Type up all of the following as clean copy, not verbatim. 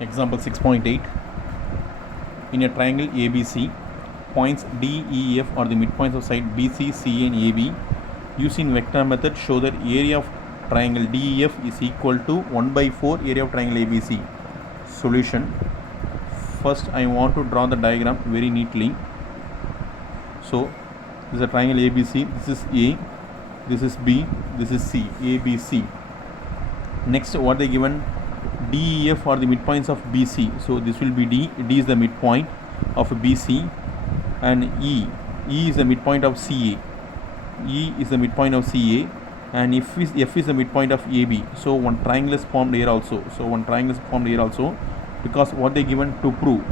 Example 6.8. In a triangle ABC, points D, E, F are the midpoints of side BC, CA and AB. Using vector method, show that area of triangle DEF is equal to 1 by 4 area of triangle ABC. Solution. First, I want to draw the diagram very neatly. So, this is a triangle ABC. This is A, this is B, this is C. ABC. Next, what they given? DEF are the midpoints of BC. So, this will be D. D is the midpoint of BC, and E is the midpoint of CA. E is the midpoint of CA, and F is the midpoint of AB. So one triangle is formed here also. Because what they given to prove,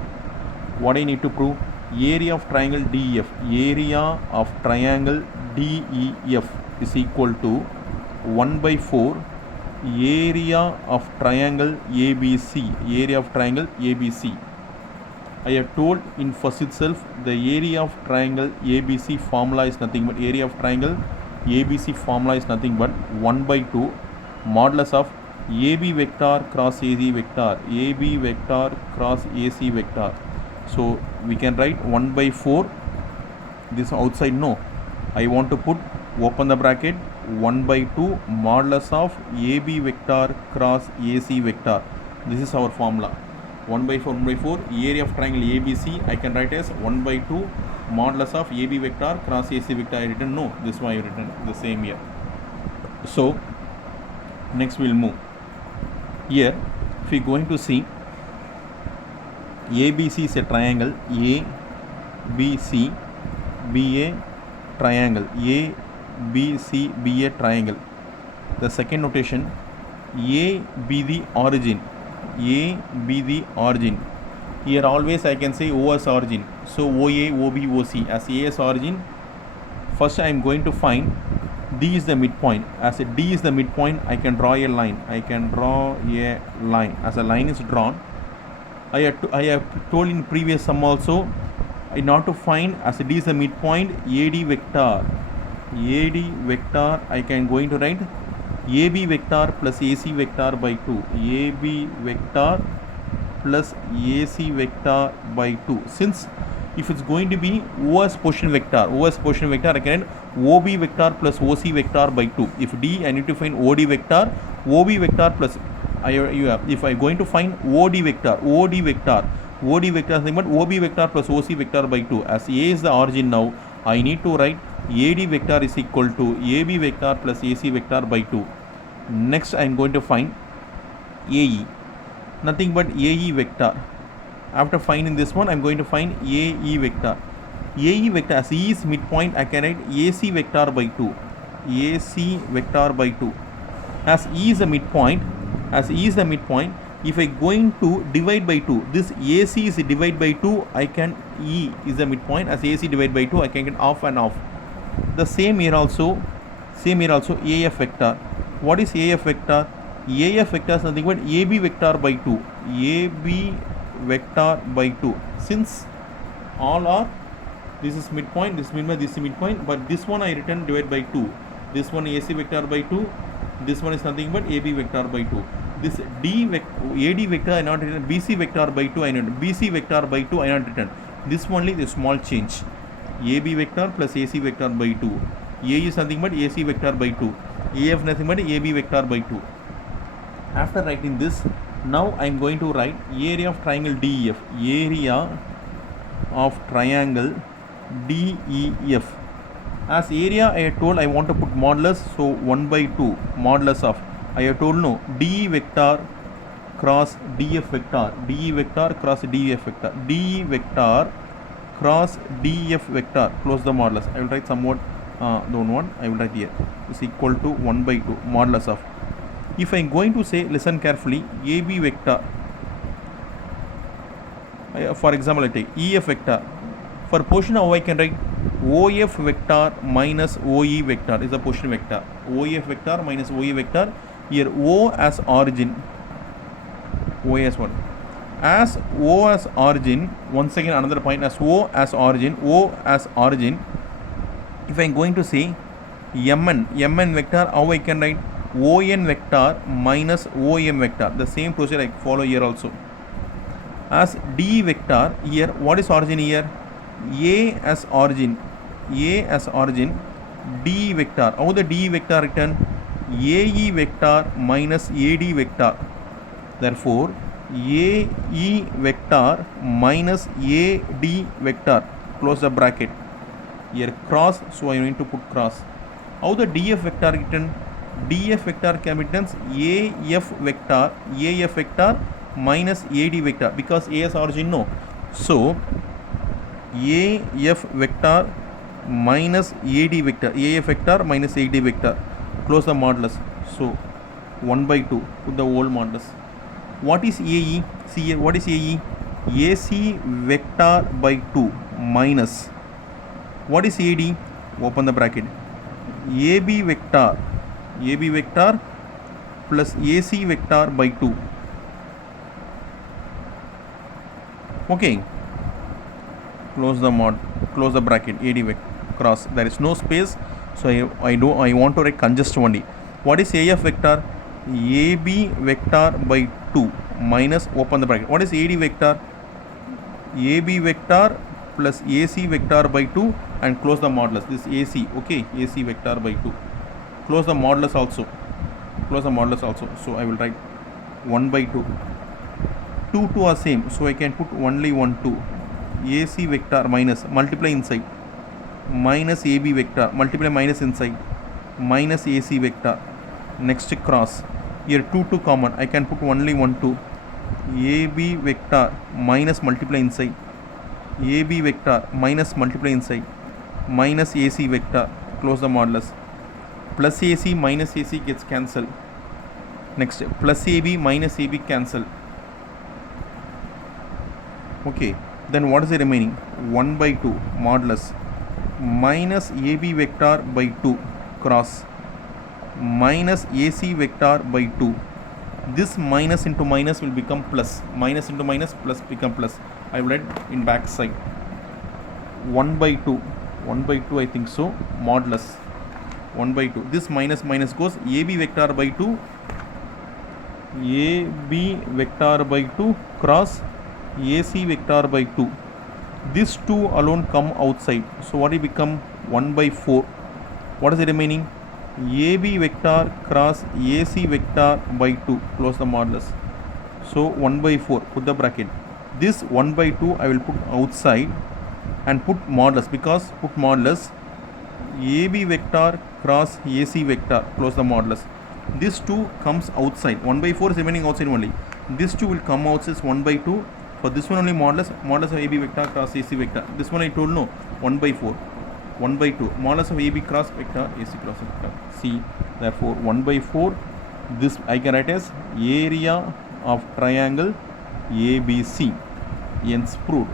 what I need to prove, area of triangle DEF, area of triangle DEF is equal to 1 by 4 area of triangle ABC, area of triangle ABC. I have told in first itself the area of triangle ABC formula is nothing but 1 by 2 modulus of AB vector cross AC vector, AB vector cross AC vector. So we can write 1 by 4, this outside no, I want to put open the bracket 1 by 2 modulus of AB vector cross AC vector. This is our formula. 1 by 4 area of triangle ABC I can write as 1 by 2 modulus of AB vector cross AC vector. I written no, this one I written the same here. So next we will move here. If we are going to see, ABC is a triangle, ABC be a triangle, ABC be a triangle. The second notation, A be the origin, A be the origin. Here always I can say O as origin. So OA, OB, OC as A as origin. First I am going to find D is the midpoint. As D is the midpoint, I can draw a line. As a line is drawn, I have told in previous sum also, in order to find as D is the midpoint, AD vector I can going to write AB vector plus AC vector by 2, AB vector plus AC vector by 2. Since if it's going to be O as position vector, I can write OB vector plus OC vector by 2. If D, I need to find OD vector plus if I going to find OD vector is nothing but OB vector plus OC vector by 2. As A is the origin now, I need to write AD vector is equal to AB vector plus AC vector by 2. Next I am going to find AE, nothing but AE vector. After finding this one, I am going to find AE vector. AE vector as E is midpoint, I can write AC vector by 2. AC vector by 2. As E is the midpoint, if I going to divide by 2, this AC is divided by 2, I can, E is the midpoint, as AC divided by 2, I can get off and off. The same here also AF vector. What is AF vector? AF vector is nothing but AB vector by 2. AB vector by 2. Since all are, this is midpoint, this is midpoint, but this one I written divided by 2. This one AC vector by 2. This one is nothing but AB vector by 2. This AD vector I not written, BC vector by 2 I not, BC vector by 2 I not written. This only the small change. AB vector plus AC vector by 2. A is nothing but AC vector by 2. AF nothing but AB vector by 2. After writing this, now I am going to write area of triangle DEF. Area of triangle DEF. As area I have told I want to put modulus, so 1 by 2 modulus of, I have told no, DE vector cross DF vector, DE vector cross DF vector, DE vector cross DF vector, close the modulus. I will write somewhat don't want, I will write here is equal to 1 by 2 modulus of. If I am going to say, listen carefully, AB vector, for example I take EF vector. For position how I can write OF vector minus OE vector is a position vector. OF vector minus OE vector. Here O as origin, O as what? As O as origin, once again another point, as O as origin, if I am going to say Mn vector, how I can write ON vector minus OM vector. The same procedure I follow here also. as DE vector. Here what is origin here? A as origin, DE vector. How the DE vector written? AE vector minus AD vector. Therefore AE vector minus AD vector, close the bracket. Here cross, so I need to put cross. How the DF vector written? DF vector can be written as AF vector minus AD vector, because A as origin, no. So AF vector minus AD vector, close the modulus. So 1 by 2, put the whole modulus. What is AE? See here, what is AE? AC vector by 2 minus, what is AD? Open the bracket. AB vector plus AC vector by 2. Okay, close the bracket. AD vector cross, there is no space, so I want to write conjust only. What is AF vector? AB vector by 2 minus, open the bracket. What is AD vector? AB vector plus AC vector by 2 and close the modulus. This AC, okay, AC vector by 2. Close the modulus also. So I will write 1 by 2. 2 are same, so I can put only 1 2. AC vector minus, multiply inside, minus AB vector, multiply minus inside, minus AC vector. Next cross. Here 2 common, I can put only 1 2. AB vector minus, multiply inside, AB vector minus, multiply inside, minus AC vector, close the modulus. Plus AC minus AC gets cancelled. Next, plus AB minus AB cancel. Okay, then what is the remaining? 1 by 2 modulus minus AB vector by 2 cross minus AC vector by 2. This minus into minus will become plus, minus into minus plus become plus. I will write in back side 1 by 2 I think so, modulus 1 by 2. This minus minus goes, AB vector by 2 cross AC vector by 2. These 2 alone come outside, so what will become? 1 by 4. What is the remaining? AB vector cross AC vector by 2, close the modulus. So 1 by 4, put the bracket. This 1 by 2 I will put outside and put modulus, because put modulus AB vector cross AC vector, close the modulus. This 2 comes outside, 1 by 4 is remaining outside only. This 2 will come outside, 1 by 2. For this one only modulus of AB vector cross AC vector. This one I told no, 1 by 4. 1 by 2, modulus of AB cross vector, AC cross vector. See, therefore 1 by 4, this I can write as area of triangle ABC. Hence proved.